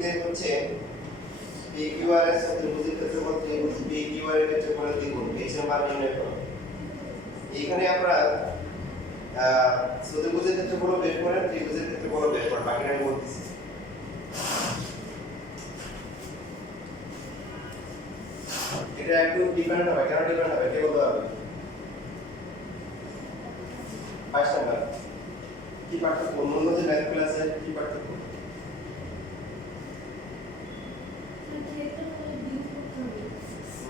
গণিতে হচ্ছে PQR এর সাথে ত্রিভুজের ক্ষেত্রফল ত্রিভুজ PQR এর ক্ষেত্রফলের দ্বিগুণ h এর মান নির্ণয় করো। এখানে আমরা চতুর্ভুজের ক্ষেত্রফল বের করে ত্রিভুজের ক্ষেত্রফল বের করে বাকিটা আমি বলতেছি। এটা একটু ডিফারেন্ট হবে, কেন ডিফারেন্ট হবে কে বলতে পারবে? 5 নাম্বার কি পার্থক্য অন্য যে ম্যাথ ক্লাসে কি পার্থক্য?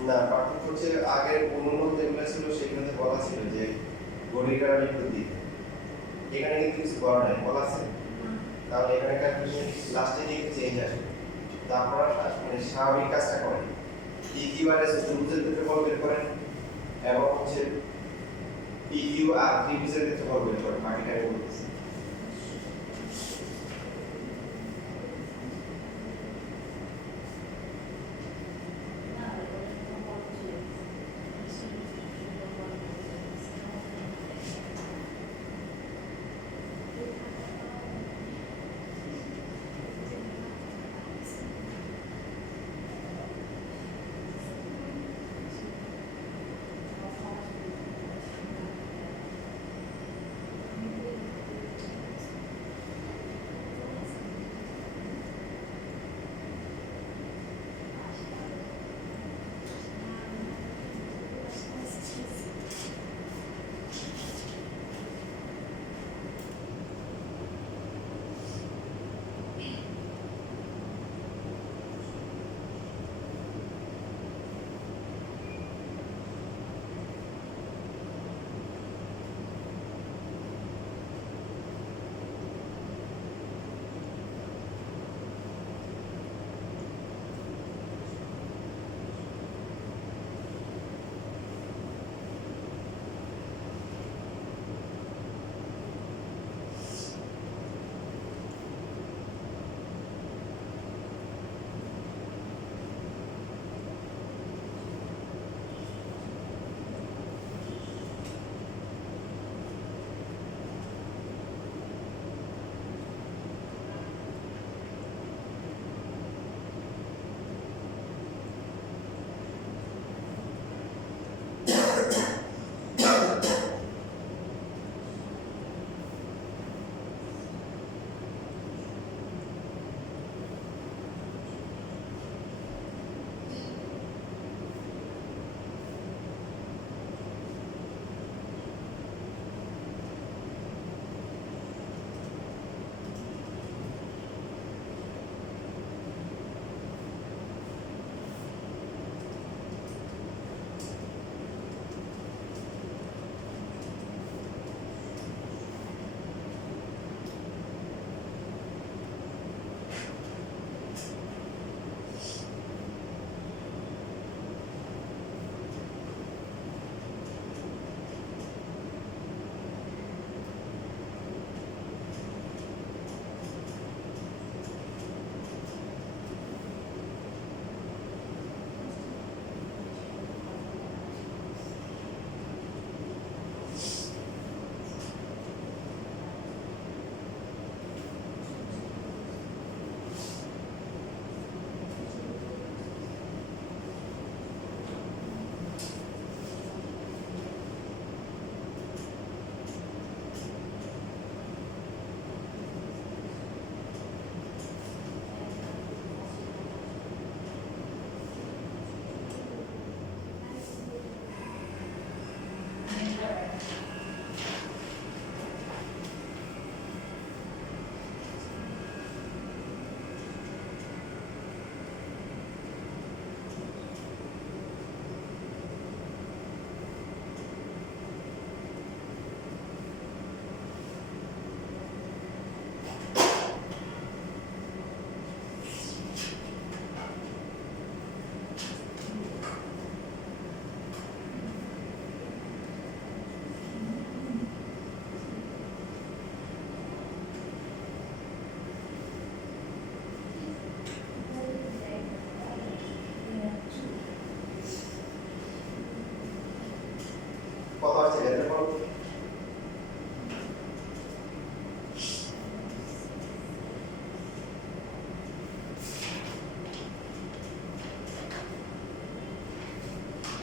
না, পার্থক্য হচ্ছে আগের অন্য যেগুলো ছিল সেগুলোতে বলা ছিল যে গণিকার বিপরীত, এখানে কিন্তু কিছু বলা নাই, বলা আছে তাহলে এখানে ক্যালকুলেশন লাস্টে গিয়ে চেঞ্জ আসবে। তো আপনারা মানে স্বাভাবিক কাজটা করেন, PQR এর চতুর্ভুজের ক্ষেত্রফল বের করেন এবং হচ্ছে PQR ত্রিভুজের ক্ষেত্রফল বের করেন, বাকিটা আমি বলতেছি।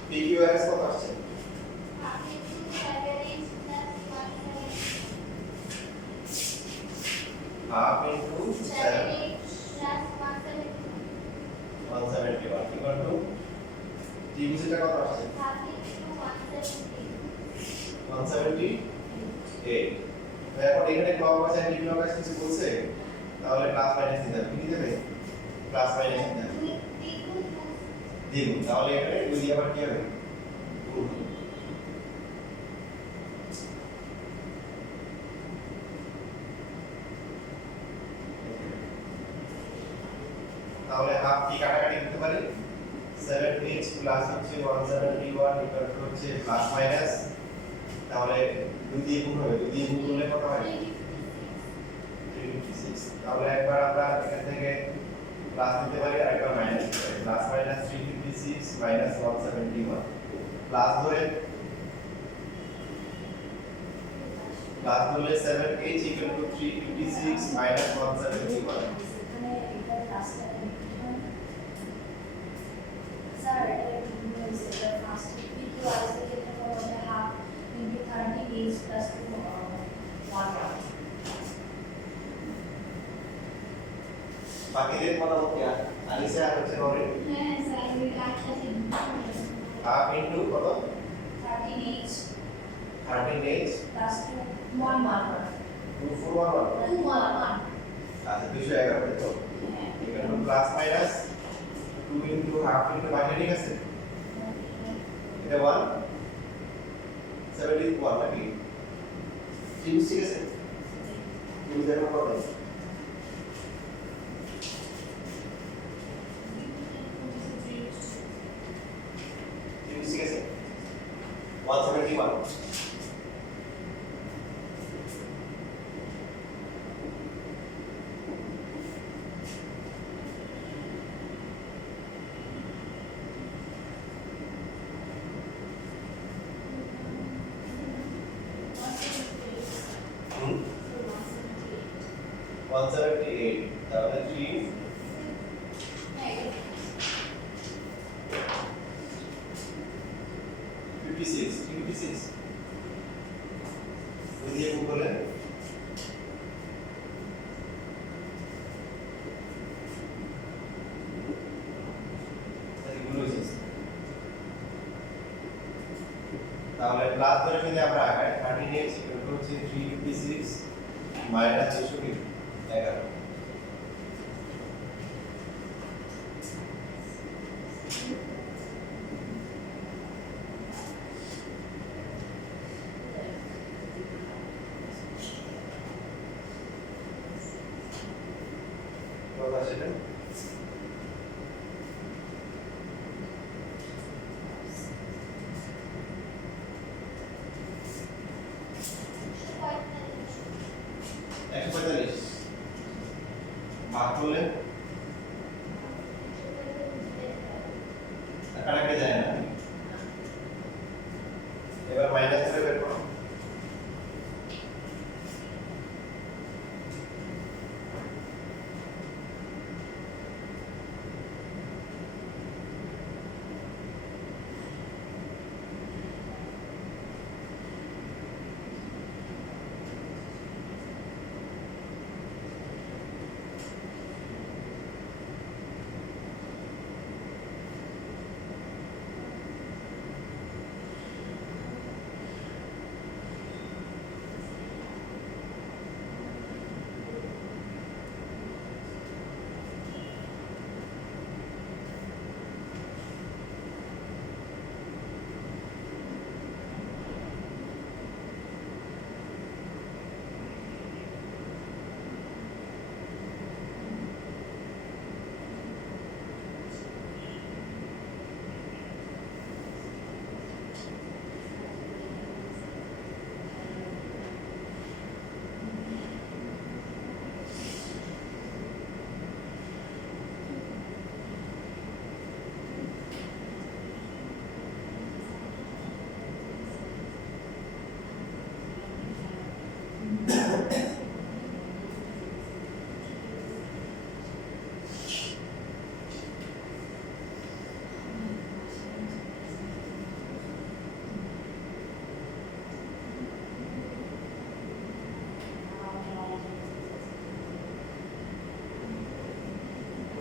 PQRS কত আসছে? হাফ ইনটু 7 171 ইকুয়াল টু ত্রিভুজটা কত আসছে? 178। এখন এখানে ক্লকওয়াইজ এন্ড ক্লকওয়াইজ কিছু বলছে, তাহলে প্লাস মাইনাস দিতে হবে। কি দিতে হবে? প্লাস মাইনাস দিতে হবে। দ্বিগুণ। তাহলে এখানে 2 দিয়ে আবার কি হবে? গুণ হবে। তাহলে হাফ কি কাটাকাটি করতে পারি? 7h প্লাস হচ্ছে 171 ইকুয়াল টু হচ্ছে প্লাস মাইনাস, তাহলে 2 দিয়ে গুণ হবে। 2 দিয়ে গুণ করলে কত হয়? 356। তাহলে একবার আমরা এখান থেকে প্লাস দিতে পারি আর একবার মাইনাস দিতে পারি। প্লাস মাইনাস 356 মাইনাস 171 প্লাস ধরে 7h ইকুয়াল টু 356 মাইনাস 171। এখানে এটা লাস্ট স্যার এটা এটা ফার্স্ট PQRS এর ক্ষেত্রে হচ্ছে হাফ ইনটু 30 প্লাস 1 বাকিদের মতামত কি? আলিসা হচ্ছে হবে হ্যাঁ স্যার এটা একটা হাফ ইনটু কত? 13h 13h প্লাস 111 2411 211 আচ্ছা 211 তো হ্যাঁ এখানে plus minus 2 into half into বাইরে ঠিক আছে, এটা 1 71 নাকি ঠিক আছে। তুমি দেখো কত? ঠিক আছে 171। হুম 178 তাহলে 3 56 2 দিয়ে গুণ করলে তাহলে প্লাস ধরে যদি আমরা আগাই 13h ইকুয়াল টু হচ্ছে 356 মাইনাস 11। কত আসে এটা? ভাগ করলে কাটাকে যায় না, এবার মাইনাস করে বের করো।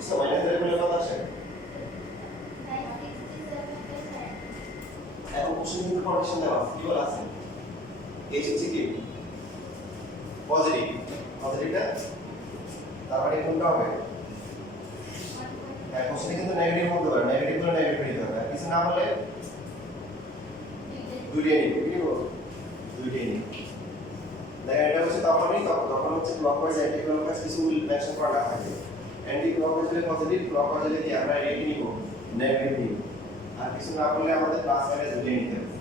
বুঝছো মাইনাস দিলে বলে কত আসে এখন কোশ্চেন কিন্তু কন্ডিশন দেওয়া আছে কি বলা আছে এইচ হচ্ছে কি পজিটিভ পজিটিভটা তার মানে কোনটা হবে হ্যাঁ কোশ্চেনে কিন্তু নেগেটিভ বলতে পারে নেগেটিভ হলে নেগেটিভ নিতে হবে আর কিছু না বলে দুইটাই নিব কি নিব দুইটাই নিব দেখেন এটা হচ্ছে তখন হচ্ছে ক্লকওয়াইজ অ্যান্টি ক্লকওয়াইজ কিছু মেনশন করা না থাকে অ্যান্টি ক্লকওয়াইজ হলে পজিটিভ ক্লকওয়াইজ হলে কি আমরা এটি নিব নেগেটিভ নিব আর কিছু না বললে আমাদের প্লাস মাইনাস দুইটাই নিতে হবে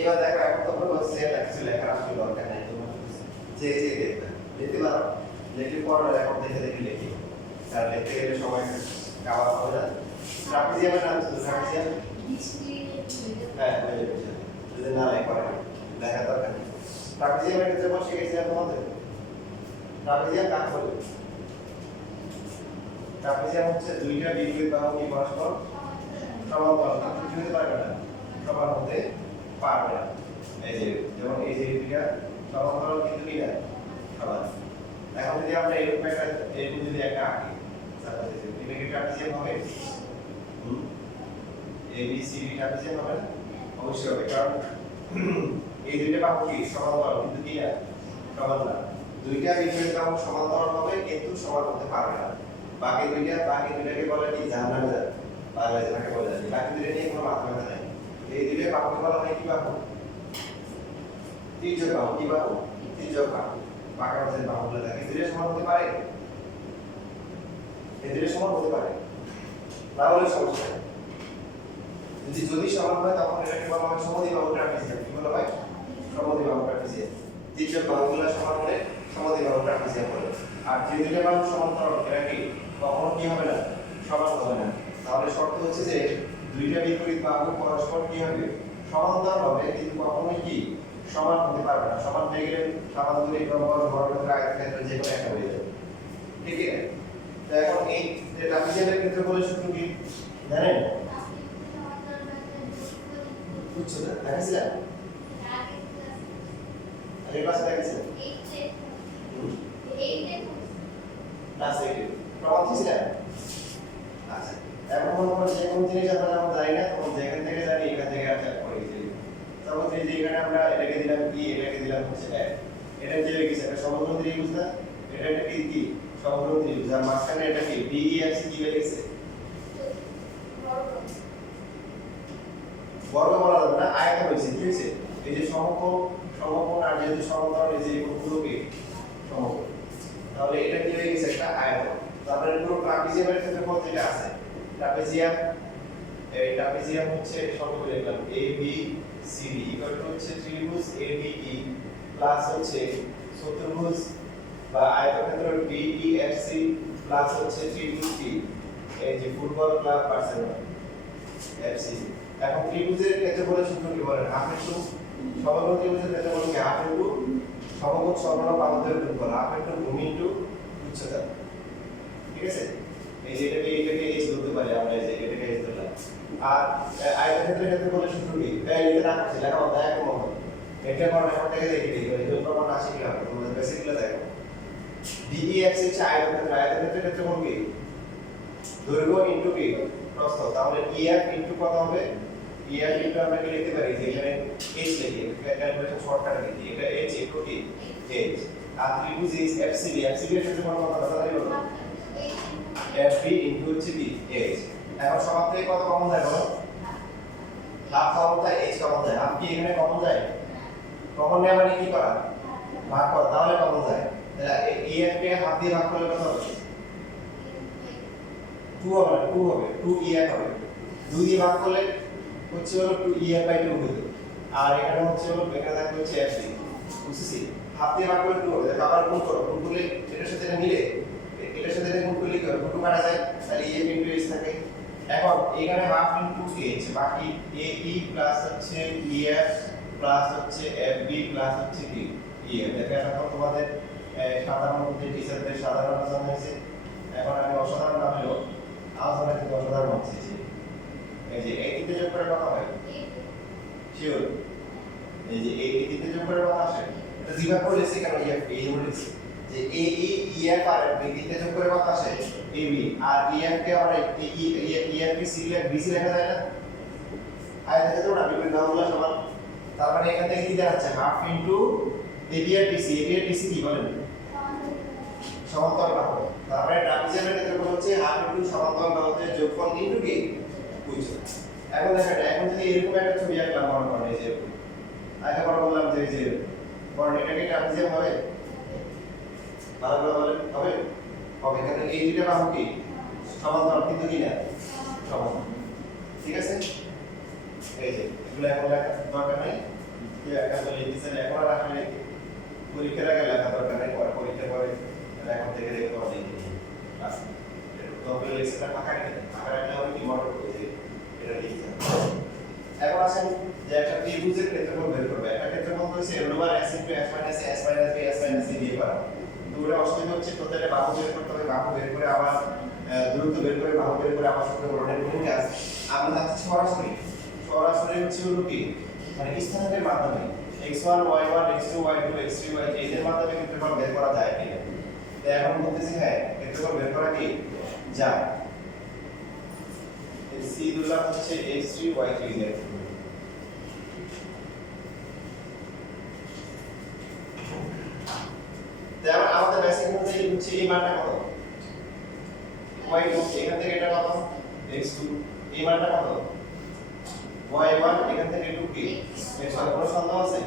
এবার দেখো এখন তোমরা বলছে কিছু লেখা আসলে দরকার নাই তোমার যে দেখবে লিখতে পারো লিখে পড়ো রেকর্ড দেখে দেখে লিখি আর লিখতে গেলে সময় কাবার হবে না ট্রাপিজিয়ামের নাম শুধু ট্রাপিজিয়াম হ্যাঁ হয়ে যাবে যদি না লেখা পারে লেখা দরকার নেই ট্রাপিজিয়ামের ক্ষেত্রে বসে গেছিলাম তোমাদের ট্রাপিজিয়াম কাজ করে ট্রাপিজিয়াম হচ্ছে দুইটা বিপরীত বাহু কি পরস্পর সমান্তরাল কিছু হতে পারবে না সবার মধ্যে পারবে না এই যে যেমন এই যে দুইটা সমান্তরাল কিন্তু কি না সমান এখন যদি আমরা এরকম একটা এরকম যদি একটা আঁকি তাহলে এটা কি ট্রাপিজিয়াম হবে A B C D trapezium হবে না অবশ্যই হবে কারণ এই দুইটা বাহু কি সমান্তরাল কিন্তু কি না সমান না দুইটা বিপরীত বাহু সমান্তরাল হবে কিন্তু সমান হতে পারবে না বাকি দুইটাকে বলে কি জাহান্নামে যায় বাংলা যেটাকে বলে যায় বাকি দুইটা নিয়ে কোনো মাথা ব্যথা নাই এই দুইটা বাহুকে বলা হয় কি বাহু তির্যক বাহু কি বাহু তির্যক বাহু বাঁকা মাঝের বাহুগুলো থাকে এই দুইটা সমান হতে পারে এই দুইটা সমান হতে পারে না হলে সমস্যা নেই যদি সমান হয় তখন এটাকে বলা হয় সমদ্বিবাহু ট্রাপিজিয়াম কি বলা হয় সমদ্বিবাহু ট্রাপিজিয়াম তির্যক বাহুগুলো সমান হলে সমদ্বিবাহু ট্রাপিজিয়াম বলে আর যে দুইটা বাহু সমান্তরাল এটা কি কখনো কি হবে না সমান হবে না তাহলে শর্ত হচ্ছে যে দুইটা বিপরীত বাহু পরস্পর কি হবে সমান্তরাল হবে কিন্তু কখনোই কি সমান হতে পারবে না সমান হয়ে গেলে সমান দূরে ক্রমবর্গ বর্গক্ষেত্র আয়তক্ষেত্র যে কোনো একটা হয়ে যাবে ঠিক আছে তো এখন এই যে ট্রাপিজিয়ামের ক্ষেত্রে বলে সূত্র কি জানেন বুঝছো না দেখাছিলেন আগে ক্লাসে দেখাছিলেন ক্লাস 8 প্রমাণ দিয়েছিলেন আচ্ছা এখন মনে করো যে কোন জিনিস আমরা যখন জানি না তখন যেখান থেকে জানি এখান থেকে আর চেক করে দিই তখন এই যে এখানে আমরা এটাকে দিলাম কি এটাকে দিলাম হচ্ছে এক এটা যে লিখেছে এটা সমগ্র ত্রিভুজ না এটা একটা কি সমগ্র ত্রিভুজ আর মাঝখানে এটা কি DEFC কি লিখেছে বর্গ বলা যাবে না আয়তন হয়েছে কি হয়েছে এই যে সমকোণ আর যেহেতু সমান্তরাল এই যে পুরোকে সমকোণ তাহলে এটা কি হয়ে গেছে একটা আয়তন তারপরে পুরো ট্রাপিজিয়ামের ক্ষেত্রফল যেটা আছে ট্রাপিজিয়াম হচ্ছে সবগুলো লিখলাম ABCD ইকুয়াল টু হচ্ছে ত্রিভুজ ABE প্লাস হচ্ছে চতুর্ভুজ বা আয়তক্ষেত্র DEFC প্লাস হচ্ছে ত্রিভুজ কি এই যে ফুটবল ক্লাব বার্সেলোনা FC এখন ত্রিভুজের ক্ষেত্রফল সূত্র কি বলেন হাফ ইনটু সমগ্র ত্রিভুজের ক্ষেত্রফল কি হাফ ইনটু সমগ্র সর্বর্ণ বাহুদের গুণফল হাফ ইনটু ভূমি ইনটু উচ্চতা ঠিক আছে এই যে এটাকে এইচ বলতে পারি আমরা এই যে এটাকে এইচ ধরলাম আর আয়তক্ষেত্রের ক্ষেত্রফল সূত্র কি এটা না করছি লেখা অধ্যায় একদম হবে এটা কোন রেকর্ডটাকে দেখে দিই এই যে প্রমাণ আছে কি হবে তোমাদের বেসিকগুলো দেখো DEFC হচ্ছে আয়তক্ষেত্রের ক্ষেত্রফল কি দৈর্ঘ্য ইনটু কি প্রস্থ তাহলে EF ইনটু কত হবে EF ইনটু আমরা কি লিখতে পারি যে এখানে h লিখি ক্যালকুলেশন শর্টকাট লিখি এটা h ইনটু কি h আর ত্রিভুজ FCD এর ক্ষেত্রফল কত তাহলে বলো FB ইনটু হচ্ছে কি h এখন সবার থেকে কত কমন যায় বলো হাফ কমন যায় h কমন যায় হাফ কি এখানে কমন যায় কমন নেওয়া মানে কি করা ভাগ করা তাহলে কমন যায় তাহলে EF কে হাফ দিয়ে ভাগ করলে কত হবে 2 হবে 2 EF হবে 2 দিয়ে ভাগ করলে হচ্ছে হলো 2 EF বাই 2 হলো আর এখানে হচ্ছে হলো এখানে থাকবে হচ্ছে FB বুঝছিস হাফ দিয়ে ভাগ করলে 2 হবে তাহলে আবার গুণ করলে এটার সাথে এটা মিলে এটার সাথে এটা গুণ করলে কি হবে 2 কাটা যায় তাহলে EF ইনটু h থাকে এখন এখানে হাফ ইনটু h বাকি AE প্লাস হচ্ছে EF প্লাস হচ্ছে FB প্লাস হচ্ছে কি ইয়ে দেখো এখন তোমাদের সাধারণ যে টিচারদের সাধারণ আলোচনা হয়েছে, এখন আমি অসাধারণ না হলেও আলোচনা কিন্তু অসাধারণ হচ্ছে যে এই যে এই তিনটে যোগ করে কথা হয় শিওর, এই যে এই তিনটে যোগ করে কথা আসে এটা জিজ্ঞাসা করে লিখছি কেন ইএফ এই বলেছি যে এ ই ইএফ আর এই তিনটে যোগ করে কথা আসে এ বি আর ইএফ কে আমরা ইএফ কে সি লেখা বিসি লেখা যায় না আয়তাকার তো না বিপরীত বাহুগুলো সমান, তার মানে এখান থেকে কি দাঁড়াচ্ছে হাফ ইনটু এবি আর ডিসি কি বলেন সমান্তরাল বাহু, তার মানে ট্রাপিজিয়ামের ক্ষেত্রে হচ্ছে হাফ ইনটু সমান্তরাল বাহুতে যোগফল ইনটু কি বুঝছো। এখন দেখেন এখন যদি এরকম একটা ছবি আঁকলাম মনে করেন এই যে আগে বড় বললাম যে এই যে বর্ণ এটা কি ট্রাপিজিয়াম হবে ভালো করে বলেন হবে হবে, এখানে এই দুইটা বাহু কি সমান্তরাল কিন্তু কি না সমান্তরাল, ঠিক আছে। এই যে এগুলো এখন লেখা দরকার নাই, যে একটা বলে লিখেছেন এখন আর আসলে পরীক্ষার আগে লেখা দরকার নাই, পরে পরীক্ষার পরে এখন থেকে দেখতে হবে বাস তো আপনি লেকচারটা ফাঁকা রাখলে হবে কি মনে করবে যে এটা লিখতে হবে। এখন আসেন যে একটা ত্রিভুজের ক্ষেত্রফল বের করবে, একটা ক্ষেত্রফল হচ্ছে Roman s * s - b s - c দিয়ে করা, তো ওটা অসুবিধা হচ্ছে প্রত্যেকটা বাহু বের করতে হবে, বাহু বের করে আবার দূরত্ব বের করে বাহু বের করে আবার সূত্র বর্ণনের কোনো কাজ আমরা যাচ্ছি সরাসরি হচ্ছে হলো কি মানে স্থানাঙ্কের মাধ্যমে x1 y1 x2 y2 x3 y3 এদের মাধ্যমে ক্ষেত্রফল বের করা যায় কিনা, তো এখন বলতেছি হ্যাঁ ক্ষেত্রফল বের করা কি যায়। c দুলা হচ্ছে x3 y3 এর, তাহলে আমাদের বেসিক অনুযায়ী হচ্ছে এই মানটা কত y2 এখান থেকে এটা কত x2, এই মানটা কত y1 এখান থেকে একটু কি x1 কোনো সন্দেহ আছে,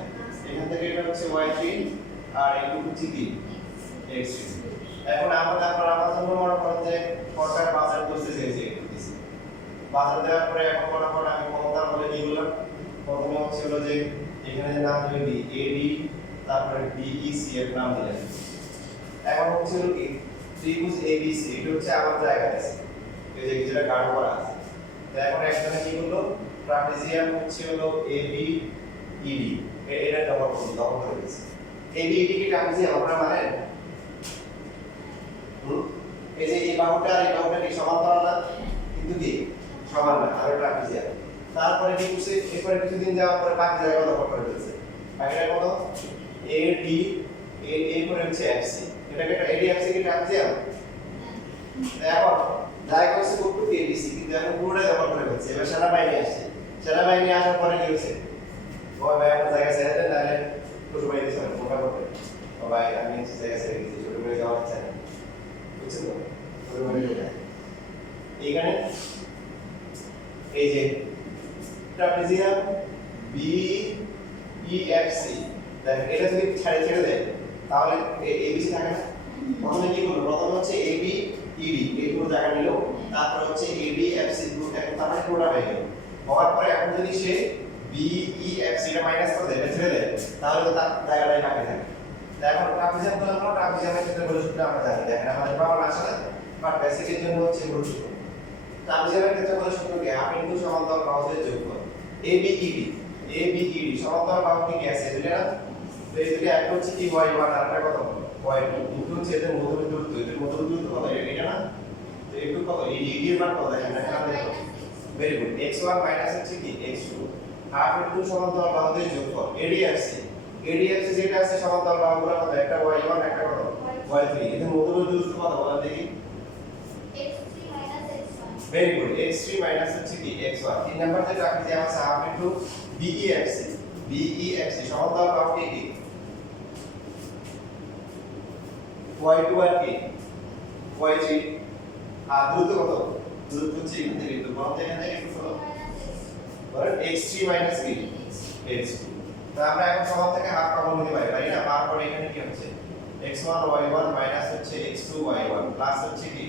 এখান থেকে এটা হচ্ছে y3 আর একটু হচ্ছে কি x3। এখন আপনারা আমার জন্য মনে করেন যে সরকার বাজার করতে চেয়েছে একটু দিছে, বাজার দেওয়ার পরে এখন মনে করেন আমি ক্ষমতা বলে কি বললাম প্রথমে হচ্ছে হলো যে এখানে যে নাম দিলেন এডি তারপরে বিইসি এর নাম দিলেন, এখন হচ্ছে হলো কি ত্রিভুজ এবিসি এটা হচ্ছে আমার জায়গা আছে এই যে যেটা গাঢ় করা আছে, তো এখন একজনে কি বললো ট্রাপিজিয়াম হচ্ছে হলো এবি ইডি এটা দখল করে দিয়েছে, এবি ইডি কি ট্রাপিজিয়াম আপনারা মানেন, এই যে এই বাহুটা আর এই বাহুটা কি সমান্তরাল না কিন্তু কি সমান না আর ট্রাপিজিয়াম, তারপরে কি করছে এরপরে কিছুদিন যাওয়ার পরে বাকি জায়গা দখল করে ফেলছে, বাকিটা কত এডি এরপরে হচ্ছে এফসি, এটাকে এডি এফসি কি ট্রাপিজিয়াম, এখন জায়গা হচ্ছে কতটুকু এবিসি কিন্তু এখন পুরোটাই দখল করে ফেলছে, এবার সেনাবাহিনী আসছে, সেনাবাহিনী আসার পরে কি হয়েছে ওই ভাই একটা জায়গা ছেড়ে দেন তাহলে ছোট ভাই দিতে হবে মোটা করবে ও ভাই আমি জায়গা ছেড়ে দিচ্ছি ছোট ভাই যাওয়া হচ্ছে না বুঝছেন তো ছোট ভাই এইখানে এই যে trapezium B E F C দেখেন এটা যদি ছেড়ে দেয় তাহলে এবিসি থাকে না, প্রথমে কি করব প্রথমে হচ্ছে এবি ইডি এই পুরো জায়গা নিল, তারপর হচ্ছে এবি এফসি পুরো এখন তারপরে পুরোটা হয়ে গেল, হওয়ার পরে এখন যদি সে বিইএফসি টা মাইনাস করে দেয় ছেড়ে দেয় তাহলে তো তার জায়গাটাই বাকি থাকে, এখন ট্রাপিজিয়াম বলে আমরা ট্রাপিজিয়ামের ক্ষেত্রে বলে সূত্র আমরা জানি দেখেন আমাদের পাওয়ার আসে না বাট বেসিকের জন্য হচ্ছে মূল সূত্র, ট্রাপিজিয়ামের ক্ষেত্রে বলে সূত্র কি হাফ ইনটু সমান্তরাল বাহুদের যোগফল এবিইডি সমান্তরাল বাহু কি আছে দুটো না, তো এই দুটো একটা হচ্ছে কি y1 আর একটা কত y2 দুটো হচ্ছে এদের মধ্যবর্তী দূরত্ব, এদের মধ্যবর্তী দূরত্ব কত এটা না, তো একটু কত এডি এর মান কত দেখেন এখানে দেখো ভেরি গুড x1 মাইনাস হচ্ছে কি x2 হাফ ইনটু সমান্তরাল বাহুদের যোগফল এডিএফসি যেটা আছে সমান্তরাল বাহুগুলো কত একটা y1 একটা কত y3 এদের মধ্যবর্তী দূরত্ব কত বলেন দেখি x3 x1 very good x3 minus হচ্ছে কি x1, তিন নাম্বার যেটা আছে আছে হাফ ইনটু বিইএফসি সমান্তরাল বাহু কি y2 আর কি y3 আর দূরত্ব কত দূরত্ব হচ্ছে এখান থেকে একটু বড় এখান থেকে একটু ছোট ধরেন x3 মাইনাস কি x2, তো আমরা এখন সমান থেকে হাফ কমন নিতে পারি না, তারপরে এখানে কি হচ্ছে x1 y1 মাইনাস হচ্ছে x2 y1 প্লাস হচ্ছে কি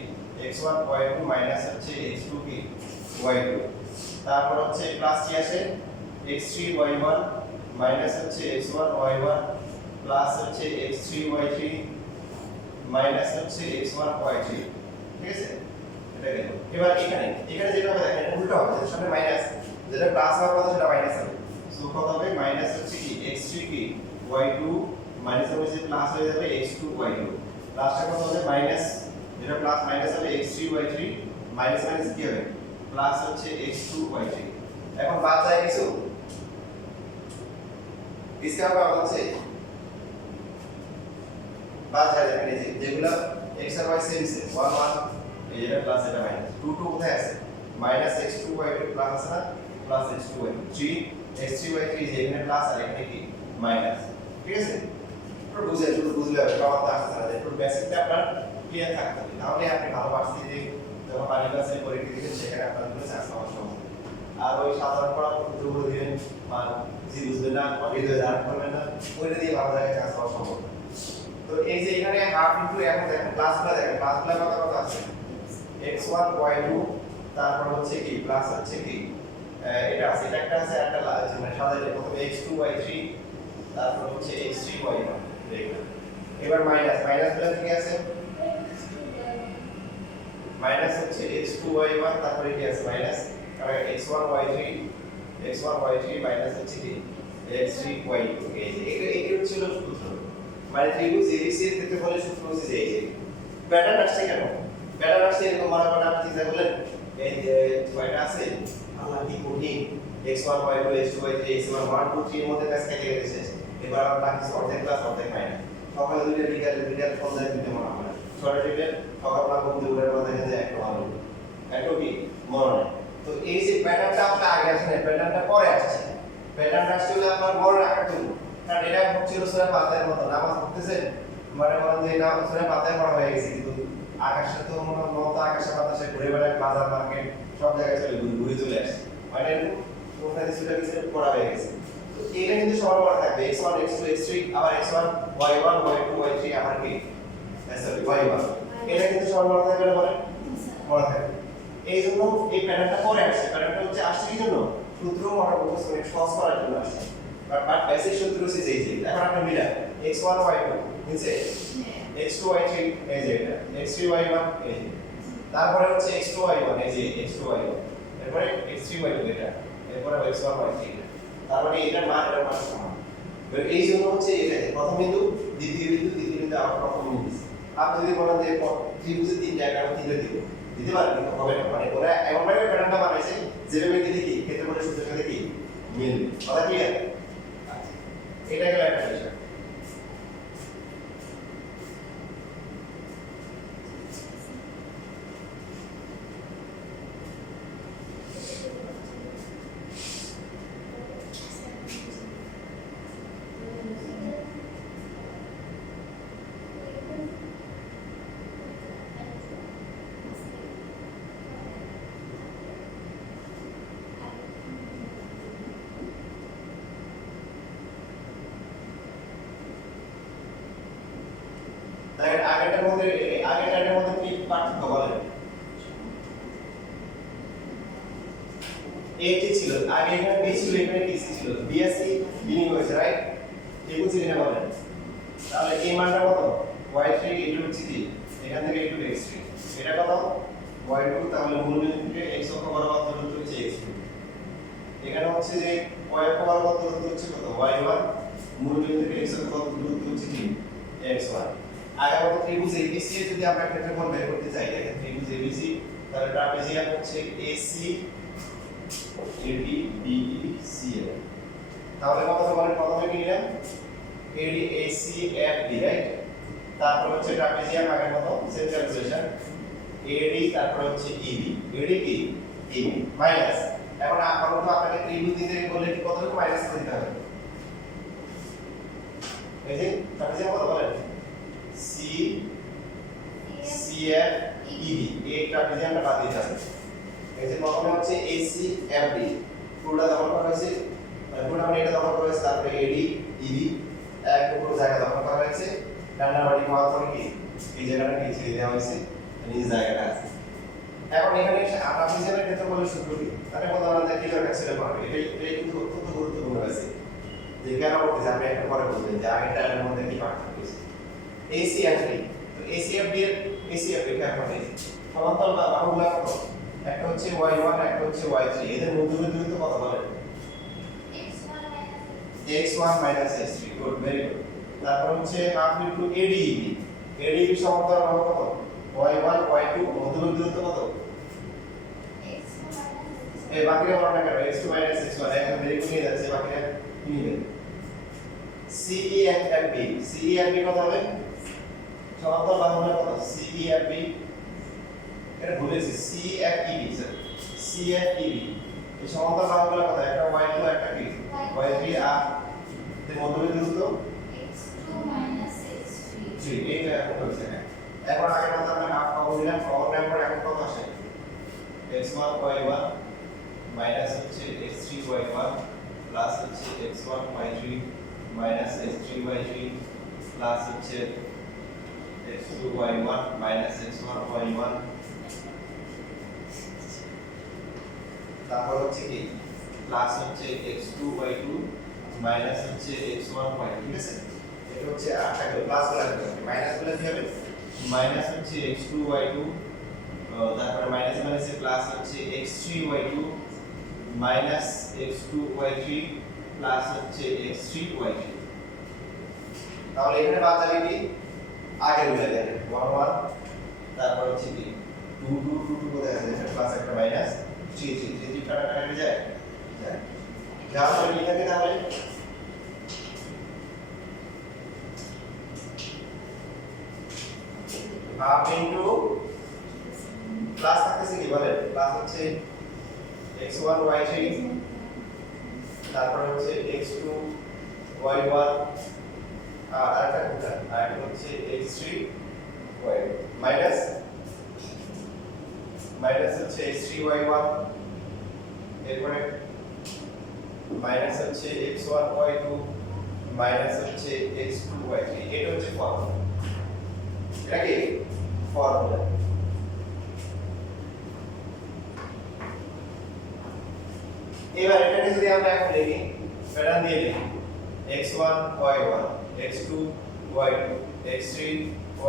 x1 y2 মাইনাস হচ্ছে x2 কি y2, তারপর হচ্ছে প্লাস কি আসে x3 y1 মাইনাস হচ্ছে x1 y1 প্লাস হচ্ছে x3 y3 মাইনাস হচ্ছে x1 y3, ঠিক আছে এটা গেল। এবার এখানে যেটা হবে দেখেন উল্টো হবে, যেটা সামনে মাইনাস যেটা প্লাস হওয়ার কথা সেটা মাইনাস হবে, সো কত হবে মাইনাস হচ্ছে কি x3 কি y2 মাইনাস হচ্ছে প্লাস হয়ে যাবে x2 y2 প্লাসটা কত হবে মাইনাস যেটা প্লাস মাইনাস হবে x3 y3 মাইনাস মাইনাস কি হবে প্লাস হচ্ছে x2 y3 এখন বাদ যায় কিছু ডিসকাউন্ট করা হচ্ছে বাদ যায় এখানে যেগুলো x আর y সেম সেম 1 1 এই যেটা প্লাস এটা মাইনাস 2 2 কোথায় আছে মাইনাস x2 y2 প্লাস আছে না plus x2 y2 3 x3 y3 যে এখানে প্লাস আর এখানে কি মাইনাস ঠিক আছে একটু বুঝলে হবে পাওয়াটা আসছে না একটু বেসিকটা আপনার ক্লিয়ার থাকতে হবে তাহলে আপনি ভালো ভার্সিটি যখন পানি ক্লাসে পরীক্ষা দিবেন সেখানে আপনার জন্য চান্স পাওয়া সম্ভব আর ওই সাধারণ পড়া সূত্রগুলো দিবেন বা জি বুঝবেন না অডিও দাঁড় করবেন না ওইটা দিয়ে ভালো জায়গায় চান্স পাওয়া সম্ভব তো এই যে এখানে হাফ ইনটু এখন দেখেন ক্লাসগুলো কত কত আছে x1 y2 তারপর হচ্ছে কি প্লাস হচ্ছে কি এটা আছে এটা একটা আছে একটা মানে সাজাইলে প্রথমে x2 y3 তারপর হচ্ছে x3 y1 দেখবেন এবার মাইনাস গুলো কি আছে মাইনাস হচ্ছে x2 y1 তারপরে কি আছে মাইনাস আর x1 y3 মাইনাস হচ্ছে কি x3 y2 এই যে এটা ছিল সূত্র মানে ত্রিভুজ ABC এর ক্ষেত্রে বলে সূত্র হচ্ছে এই যে প্যাটার্ন আসছে কেন প্যাটার্ন আসছে এরকম মারা মারা আপনি চিন্তা করলেন এই যে কয়টা আছে আল্লাহ কি কঠিন x1 y2 x2 y3 x1 1 2 3 এর মধ্যে ম্যাচ কেটে গেছে এবার আমরা কিছু অর্ধেক ক্লাস অর্ধেক মাইনাস সকালে দুইটা বিকালে সন্ধ্যায় দুইটা মনে হয় ছয়টা টেবিল সকালবেলা ঘুম থেকে উঠার পর দেখেন যে একটা ভালো একটু কি মনে হয় তো এই যে প্যাটার্নটা আপনার আগে আসছে না প্যাটার্নটা পরে আসছে প্যাটার্নটা আসছে হলে আপনার মনে রাখার জন্য কারণ এটা হচ্ছিল সূরা ফাতিহার মতো নামাজ পড়তেছেন মনে করেন যে নামাজ সূরা ফাতিহা পড়া হয়ে গেছে কিন্তু আকাশে তো মতো আকাশে বাতাসে ঘুরে বেড়ায় বাজার মার্কেট সব জায়গায় ঘুরে চলে আসছে মানে ওখানে কিছুটা কিছু পড়া হয়ে গেছে তো এটা কিন্তু সবার মনে থাকবে x1 x2 x3 আবার x1 y1 y2 y3 আবার কি সরি y1 এটা কিন্তু সবার মনে থাকবে না বলেন মনে থাকবে এই জন্য এই প্যাটার্নটা পরে আসছে প্যাটার্নটা হচ্ছে আসছে কি জন্য সূত্র মনে করতে অনেক সহজ করার জন্য আসছে বাট বেসিক সূত্র হচ্ছে এই যে এখন আপনি মিলান x1 y2 নিচে x2 y3 এই যে এটা x3 y1 এই যে তারপরে হচ্ছে x2 y1 এই যে x2 y1 এরপরে x3 y2 এটা এরপরে x1 y3 তারপরে এটার মান সমান এই জন্য হচ্ছে এটা প্রথম বিন্দু দ্বিতীয় বিন্দু আবার প্রথম বিন্দু আপনি যদি বলেন যে ত্রিভুজের তিনটা একার তিনটা দিতে পারেন কিন্তু হবে না মানে ওরা এমন ভাবে প্যাটার্নটা বানাইছে যেভাবে দিলে কি ক্ষেত্রফলের সূত্রের সাথে কি মিলবে কথা ক্লিয়ার এটা গেল একটা বিষয় তাহলে আগেরটার মধ্যে কি পার্থক্য বলেন এটি ছিল আগে এখানে বি ছিল এখানে কি ছিল বিএসসি বিনিয়োগ হয়েছে রাইট ঠিক বুঝছি কিনা বলেন তাহলে এই মানটা কত y3 এটা হচ্ছে কি এখান থেকে একটু x3 এটা কত y2 তাহলে মূল বিন্দু থেকে x অক্ষ বরাবর দূরত্ব হচ্ছে x2 এখানে হচ্ছে যে y অক্ষ বরাবর দূরত্ব হচ্ছে কত y1 মূল বিন্দু থেকে x অক্ষ বরাবর দূরত্ব হচ্ছে কি x1 আগামী ত্রিভুজ ABC এর যদি আমরা ক্ষেত্রফল বের করতে চাই দেখেন ত্রিভুজ ABC তাহলে ট্রাপিজিয়াম হচ্ছে AC AD BE CF তাহলে কত বলেন প্রথমে কি নিলাম AD AC FD রাইট তারপর হচ্ছে ট্রাপিজিয়াম আগের মতো সেন্ট্রাল পজিশন AD তারপর হচ্ছে EB AD কি EB মাইনাস এখন আপাতত আপনাকে ত্রিভুজ দিতে বললে কি কত মাইনাস দিতে হবে এই যে ট্রাপিজিয়াম কত বলেন C CF EB এই ট্রাপিজিয়ামটা বাদ দিতে হবে এই যে প্রথমে হচ্ছে AC FD পুরোটা দখল করা হয়েছে পুরোটা মানে এটা দখল করা হয়েছে তারপরে AD EB এক পুরো জায়গা দখল করা হয়েছে ডান্ডা বাড়ি পাওয়ার পরে কি এই জায়গাটা কি ছেড়ে দেওয়া হয়েছে নিজ জায়গাটা আছে এখন এখানে ট্রাপিজিয়ামের ক্ষেত্রে বলে সূত্র কি তাহলে কত আমরা কি দরকার ছিল পাবে এটাই কিন্তু অত্যন্ত গুরুত্বপূর্ণ আছে যে কেন করতেছে আপনি একটা পরে বলবেন যে আগেরটার মধ্যে কি পার্থক্য আছে ACFD তো ACFD এর ACFD কে এখন এই সমান্তরাল বাহুগুলো কত একটা হচ্ছে y1 একটা হচ্ছে y3 এদের মধ্যবর্তী দূরত্ব কত বলেন x1 x3 good very good তারপর হচ্ছে হাফ ইনটু ADEB ADEB সমান্তরাল হবে কত y1 y2 মধ্যবিন্দু দূরত্ব কত এই বাকিরা মনে রাখবেন x2 x1 এখন বেরিয়ে নিয়ে যাচ্ছে বাকিরা কি নেবেন CE and FB CE and FB কত হবে সমান্তরাল বাহু হলো কত CE and FB এটা বলেছি CFEB স্যার CFEB এই সমান্তরাল বাহুগুলো কত একটা y2 একটা কি y3 আর এর মধ্যবিন্দু দূরত্ব x2 x3 জি এইটা এখন হচ্ছে না এখন আগের মতো আমরা হাফ কমন নিলাম কমন নেওয়ার পর এখন কত আসে x1 y1 মাইনাস হচ্ছে x3 y1 প্লাস হচ্ছে x1 y3 minus x3 y3 plus হচ্ছে x2 y1 minus x1 y1 তারপর হচ্ছে কি প্লাস হচ্ছে x2 y2 মাইনাস হচ্ছে x1 y ঠিক আছে এটা হচ্ছে আটটা প্লাস গুলো আসবে মাইনাস গুলো কি হবে মাইনাস হচ্ছে x2 y2 তারপরে মাইনাস মাইনাসে প্লাস হচ্ছে x3 y2 minus x2 y3 plus হচ্ছে x3 y3 তাহলে এখানে বাদ যাবে কি আগের গুলো দেখেন 1 1 তারপর হচ্ছে কি 2 2 2 2 কোথায় আছে এটা প্লাস একটা মাইনাস 3 3 3 3 কাটা কাটা যায় যায় যা হবে কি থাকে তাহলে হাফ ইনটু প্লাস থাকতেছে কি বলেন প্লাস হচ্ছে x1 y3 তারপর হচ্ছে x2 y1 আর আরেকটা কোনটা আরেকটা হচ্ছে x3 y মাইনাস মাইনাস হচ্ছে x3 y1 এরপরে মাইনাস হচ্ছে x1 y2 মাইনাস হচ্ছে x2 y3 এটা হচ্ছে ফর্মুলা এটা কি ফর্মুলা এবার এটাকে যদি আমরা এখন লিখি প্যাটার্ন দিয়ে লিখি x1 y1 x2 y2 x3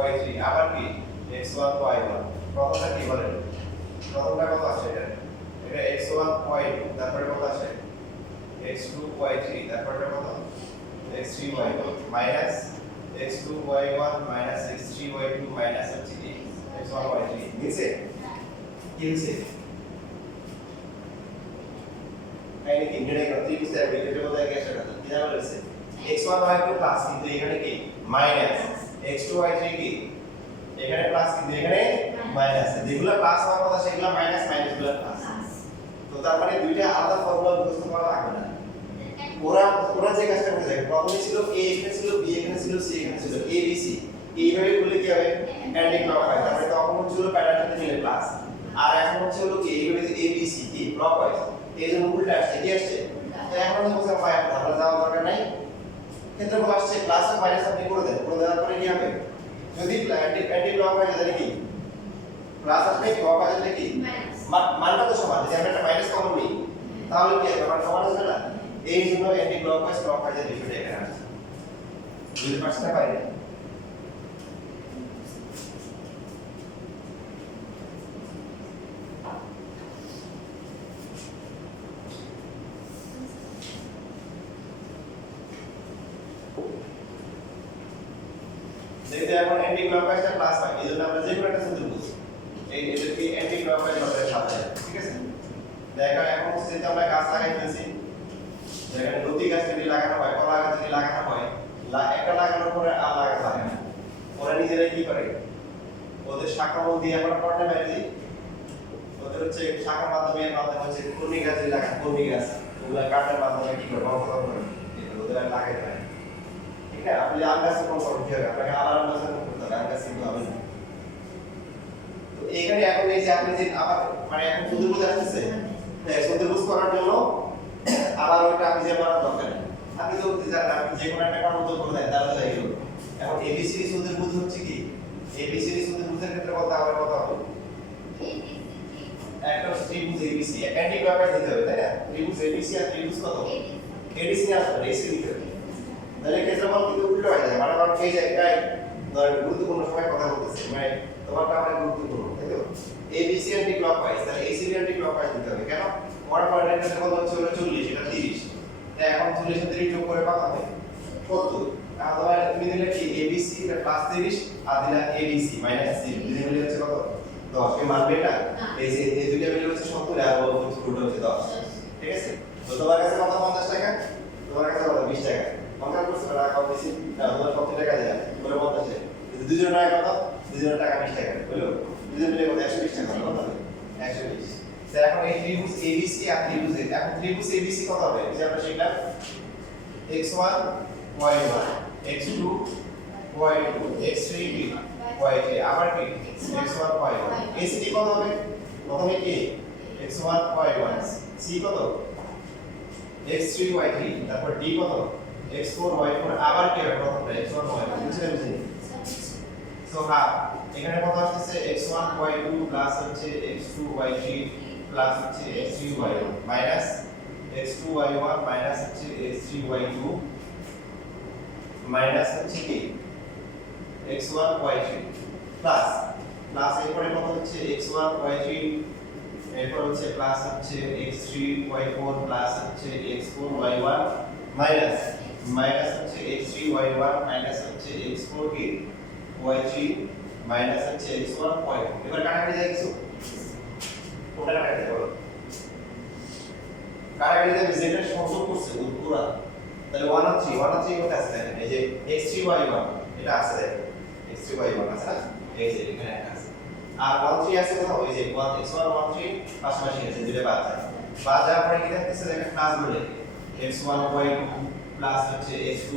y3 আবার কি x1 y1 প্রথমটা কি বলেন প্রথমটা কত আসে এটা এটা x1 y2 তারপরে কত আসে x2 y3 তারপরে কত x3 y1 minus x2 y1 minus x3 y2 minus হচ্ছে কি x1 y3 নিচে কি হচ্ছে এখানে কি নির্ণয় করতে কি স্যার এটা বলতে কি আসলে কি জানা বলেছে x1 y2 প্লাস কিন্তু এখানে কি মাইনাস x2 y3 কি এখানে প্লাস কিন্তু এখানে মাইনাস যেগুলো প্লাস হওয়ার কথা সেগুলো মাইনাস মাইনাস গুলো প্লাস তো তার মানে দুইটা আলাদা ফর্মুলা মুখস্থ করা লাগবে না ওরা ওরা যে কাজটা করতে থাকে প্রথমে ছিল a এখানে ছিল b এখানে ছিল c এখানে ছিল a b c এইভাবে বললে কি হবে অ্যান্টি ক্লকওয়াইজ তারপরে তখন হচ্ছিল প্যাটার্নটাতে মিলে প্লাস আর এখন হচ্ছে হলো কি এইভাবে যে a b c কি ক্লকওয়াইজ এই জন্য উল্টা আসছে কি আসছে তো এখন তো বুঝতে পারলাম আমরা যাওয়ার দরকার নাই ক্ষেত্রফল আসছে প্লাস আর মাইনাস আপনি করে দেন করে দেওয়ার পরে কি হবে যদি অ্যান্টি ক্লকওয়াইজ আছে কি প্লাস আসবে ক্লকওয়াইজ আছে কি মানটা তো সমান যদি আমরা একটা মাইনাস কমন নিই তাহলে কি হবে আমার সমান আসবে না এই জন্য অ্যান্টি ক্লকওয়াইজ ক্লকওয়াইজের বিষয়টা এখানে আসছে বুঝতে পারছেন না বাইরে দেখতে এখন অ্যান্টি ক্লকওয়াইজটা প্লাস হয় এইজন্য আমরা যে কোনো একটা সূত্র বুঝি এই এদেরকে অ্যান্টি ক্লকওয়াইজ ভাবে সাজায় ঠিক আছে দেখো এখন হচ্ছে যে আমরা গাছ লাগাই ফেলছি যেখানে লতি গাছ যদি লাগানো হয় কলা গাছ যদি লাগানো হয় একটা লাগানোর পরে আর লাগানো লাগে না ওরা নিজেরাই কি করে ওদের শাখা মূল দিয়ে আমরা পড়তে পারি ওদের হচ্ছে শাখার মাধ্যমে হচ্ছে কর্মী গাছ যদি লাগান কর্মী গাছ ওগুলা কাটার মাধ্যমে কি করে বড় করে ওদের আর লাগাইতে পারে ঠিক আছে আপনি আম গাছ কোন করতে হবে আপনাকে আবার আম গাছ করতে হবে আম গাছ কিন্তু হবে না তো এখানে এখন এই যে আপনি যে আবার মানে এখন শুধু বুঝে আসছে হ্যাঁ শুধু বুঝ করার জন্য আবার ওইটা আপনি যে মারার দরকার নেই আপনি তো জানেন আপনি যে কোনো একটা কাম তো করে দেন তাহলে হয়ে গেল এখন এবিসিডি সূত্রের বুঝ হচ্ছে কি এবিসিডি সূত্রের বুঝের ক্ষেত্রে কথা আবার কথা হবে একটা ত্রিভুজ এবিসি অ্যান্টি ক্লকওয়াইজ দিতে হবে তাই না ত্রিভুজ এবিসি আর ত্রিভুজ কত এবিসি না আসলে এসি দিতে হবে তাহলে ক্ষেত্রফল কিন্তু উল্টো হয়ে যায় মানে আমার এই জায়গায় ধরেন গুরুত্বপূর্ণ সময় কথা বলতেছে মানে তোমারটা আমার গুরুত্বপূর্ণ তাই তো এবিসি অ্যান্টি ক্লকওয়াইজ তাহলে এসি অ্যান্টি ক্লকওয়াইজ দিতে হবে কেন ওয়ার পয়েন্টের ক্ষেত্রফল হচ্ছে হলো 40 এটা 30 তাই এখন 40 এর 30 যোগ করে কত হবে 70 তাহলে তুমি এটা প্লাস 30 আর দিলা এবিসি মাইনাস সি দুটো মিলে হচ্ছে কত 10 এর মানবে এটা এই যে এই দুটো মিলে হচ্ছে 70 আর ও হচ্ছে রুট হচ্ছে 10 ঠিক আছে তো তোমার কাছে কত 50 টাকা তোমার কাছে কত 20 টাকা কনকার করছ না কত বেশি না তোমার কত টাকা দেয়া বলে 50 টাকা দুজনের টাকা কত দুজনের টাকা 20 টাকা হলো দুজন মিলে কত 120 টাকা কত হবে 120 স্যার এখন এই ত্রিভুজ ABC আর ত্রিভুজ এখন ত্রিভুজ ABC কত হবে যে আমরা শিখলাম x1 y1 x2 y2 x3 y3 আবার কি x1 y1 ACD কত হবে প্রথমে কি x1 y1 c কত x3 y3 তারপর d কত x4 y4 আবার কি হবে প্রথমটা x1 y1 বুঝছেন বুঝছেন সো হাফ এখানে কত আসছে x1 y2 প্লাস হচ্ছে x2 y3 প্লাস হচ্ছে x3 y1 minus x2 y1 minus হচ্ছে x3 y2 মাইনাস হচ্ছে কি x1 y3 প্লাস প্লাস এরপরে কত হচ্ছে x1 y3 এরপর হচ্ছে প্লাস হচ্ছে x3 y4 প্লাস হচ্ছে x4 y1 মাইনাস মাইনাস হচ্ছে x3 y1 মাইনাস হচ্ছে x4 কি y3 মাইনাস হচ্ছে x1 y2 এবার কাটাকাটি যায় কিছু কোনটা কাটাকাটি বলো কাটাকাটি যায় যেটা সংযোগ করছে পুরো তাহলে 1 আর 3 কোথায় আছে দেখেন এই যে x3 y1 এটা আছে দেখেন x3 y1 আছে না এই যে এখানে একটা আছে আর 1 3 আছে কোথাও ওই যে 1 x1 1 3 পাশাপাশি আছে দুটো বাদ যায় বাদ যাওয়ার পরে কি দেখতেছে দেখেন প্লাস বলে x1 y2 প্লাস হচ্ছে x2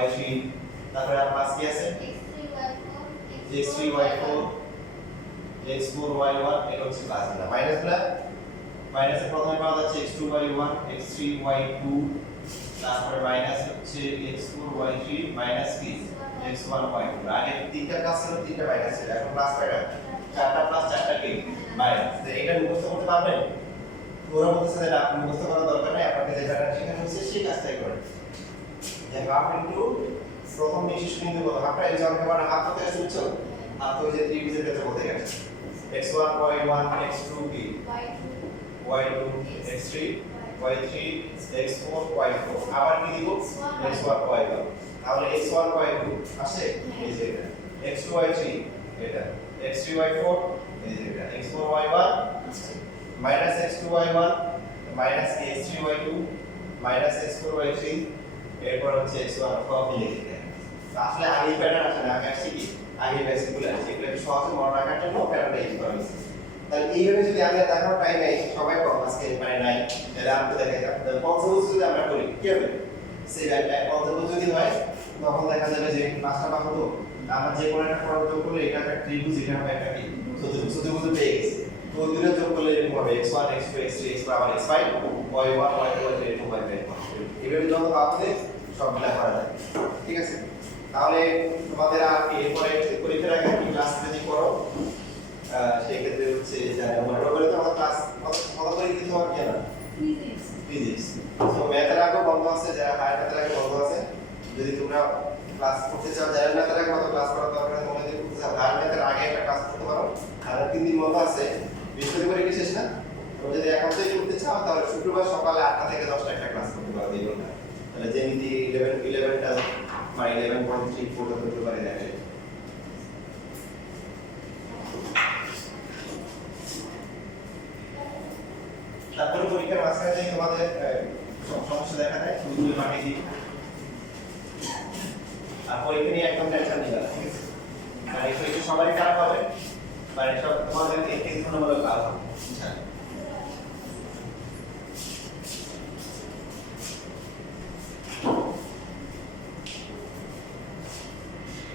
y3 তারপরে আর প্লাস কি আছে x3 y4 x4 y1 এটা হচ্ছে প্লাস না মাইনাস গুলা মাইনাসের প্রথমে পাওয়া যাচ্ছে x2 y1 x3 y2 তারপরে মাইনাস হচ্ছে x4 y3 মাইনাস কি x1 y2 আগে তিনটা প্লাস ছিল তিনটা মাইনাস ছিল এখন প্লাস কয়টা চারটা প্লাস চারটা কি মাইনাস তো এটা মুখস্থ করতে পারবেন ওরা বলতেছে যে আপনি মুখস্থ করার দরকার নাই আপনাকে যে ব্যাপারটা শেখানো হচ্ছে সেই কাজটাই করেন যে হাফ ইনটু প্রথম নিশ্চিত বিন্দু কত হাফটা এই জন্য আমরা হাফ করতে আসছে বুঝছো হাফ তো যে ত্রিভুজের ক্ষেত্রে বলতে গেছে x1 y1 x2 কি y2 x3 y3 x4 y4 আবার কি দিব x1 y1 তাহলে x1 y2 আসে এই যে এটা x2 y3 এটা x3 y4 এই যে এটা x4 y1 minus x2 y1 minus x3 y2 minus x4 y3 এরপর হচ্ছে x1 সব মিলে দিতে আসলে আগে প্যাটার্ন আসলে আগে আসছে কি আগে বেসিকগুলো আছে এগুলো সহজে মনে রাখার জন্য প্যাটার্নটা ইউজ করা হয়েছে তাহলে এইভাবে যদি আমরা দেখার টাইম নাই সবাই কম আজকে মানে নাই তাহলে আমরা দেখাই তাহলে পঞ্চভুজ যদি আমরা করি কি হবে সেই ব্যাপারটা পঞ্চভুজ যদি হয় তখন দেখা যাবে যে পাঁচটা বাহু তো আমরা যে কোনো একটা কোণ যোগ করলে এটা একটা ত্রিভুজ এটা হবে একটা কি চতুর্ভুজ পেয়ে গেছে তো ওই দুটো যোগ করলে এরকম হবে x1 x2 x3 x4 আবার x5 y1 y2 y3 এরকম হবে এভাবে যত পাবে সবগুলা করা যায় ঠিক আছে তাহলে তোমাদের আর কি এরপরে পরীক্ষার আগে কি ক্লাস যদি করো সেই ক্ষেত্রে হচ্ছে জানা মনে করে তো আমাদের ক্লাস কত করে দিতে হবে কি না ফিজিক্স সো ম্যাথের আগে বন্ধ আছে যারা হায়ার ম্যাথের আগে বন্ধ আছে যদি তোমরা ক্লাস করতে চাও যারা ম্যাথের আগে কত ক্লাস করা দরকার তোমরা যদি করতে চাও হায়ার ম্যাথের আগে একটা ক্লাস করতে পারো আর 3 দিন বন্ধ আছে বৃহস্পতিবার কি শেষ না তোমরা যদি এখন থেকে করতে চাও তাহলে শুক্রবার সকালে 8টা থেকে 10টা একটা ক্লাস করতে পারো এই ঘন্টা তাহলে যেমনি 11টা মানে 11.3 পর্যন্ত করতে পারে দেখে তারপরে পরীক্ষার মাঝখানে যে তোমাদের সমস্যা দেখা দেয় ওইগুলো পাঠিয়ে দিই আর পরীক্ষা নিয়ে একদম টেনশন নিবে না ঠিক আছে মানে পরীক্ষা সবারই খারাপ হবে মানে সব তোমাদের একটি ধন্যবাদ ভালো